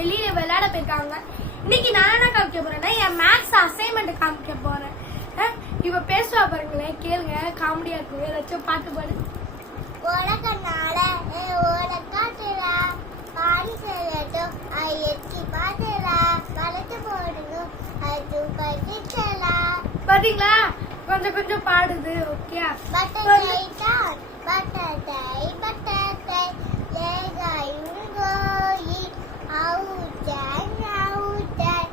வெளியே விளையாட போயிருக்காங்க. இன்னைக்கு நான் என்ன காமிக்க போறேன்னா என் மேக்ஸ் அசைன்மெண்ட் காமிக்க போறேன். இவ பேசுவா பாருங்களேன், கேளுங்க, காமெடியா இருக்கு. ஏதாச்சும் பாட்டு பாடு. உலகனால உலகாட்டுறா பாடி செல்லட்டும் ஐயத்தி பாட்டுறா பழத்து போடணும் அது படிச்சலா. பாத்தீங்களா, கொஞ்சம் கொஞ்சம் பாடுது. ஓகே, பட்டர்ஃப்ளை தான் பட்டர்ஃப்ளை பட்டர்ஃப்ளை லேகாயும் கோயி அவுட்டர் அவுட்டர்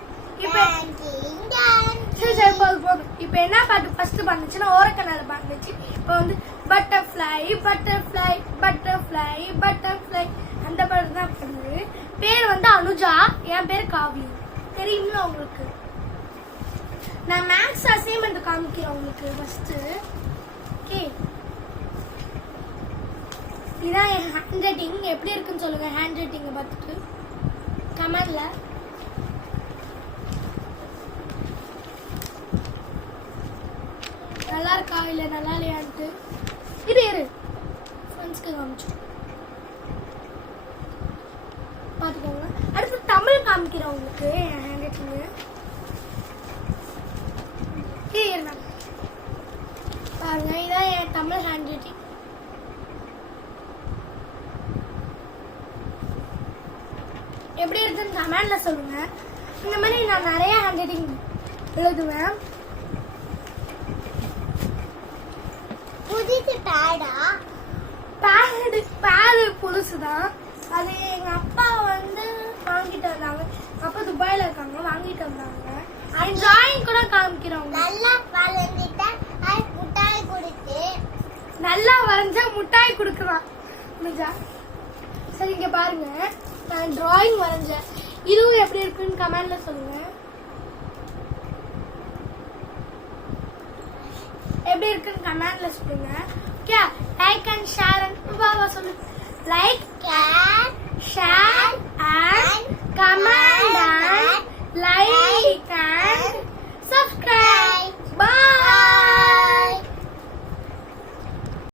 டான்சிங் டான்சிங். சரி போதும். இப்ப என்ன பாட்டு ஃபர்ஸ்ட் பண்ணுச்சுன்னா ஓரக்கனால பாட்டுச்சு. இப்ப வந்து பட்டர்ஃப்ளை பட்டர்ஃப்ளை பட்டர்ஃப்ளை பட்டர்ஃப்ளை அந்த பாட்டு தான் பண்ணுது. பேர் வந்து அனுஜா, என் பேர் காவி. தெரியுங்களா உங்களுக்கு? நான் மேக்ஸ் அசைன்மெண்ட் காமிக்கிறேன் உங்களுக்கு ஃபர்ஸ்ட். ஓகே, இதான் என் ஹேண்ட் ரைட்டிங். எப்படி இருக்குன்னு சொல்லுங்க ஹேண்ட் ரைட்டிங்கை பார்த்துட்டு கமெண்ட்ல. நல்லா இருக்கா இல்ல நல்லா இல்லையான்ட்டு இரு ஃப்ரெண்ட்ஸ்க்கு காமிச்சு பார்த்துக்கோங்க. அடுத்து தமிழ் காமிக்கிறேன் உங்களுக்கு என் ஹேண்ட் ரைட்டிங். பாருங்க, இதான் என் தமிழ் ஹேண்ட் ரைட்டிங். எப்படி இருக்குன்னு கமெண்ட்ல சொல்லுங்க. இந்த மாதிரி நான் நிறைய ஹேண்ட் ரைட்டிங் எழுதுவேன். புதுசு பேடா பேடு புதுசுதான். அது எங்க அப்பா வந்து வாங்கிட்டு வந்தாங்க. அப்பா துபாயில இருக்காங்க, வாங்கிட்டு வந்தாங்க. டிராயிங் கூட காமிக்கிறோம். நல்லா வளர்ந்துட்டா முட்டாய் கொடுத்து நல்லா வரைஞ்சா முட்டாய் கொடுக்கலாம். சரி, இங்க பாருங்க, நான் டிராயிங் வரைஞ்சேன். இதுவும் எப்படி இருக்குன்னு கமெண்ட்ல சொல்லுங்க. எப்படி இருக்குன்னு கமெண்ட்ல சொல்லுங்க. Okay, like and share and சொல்லு. Like share and comment and like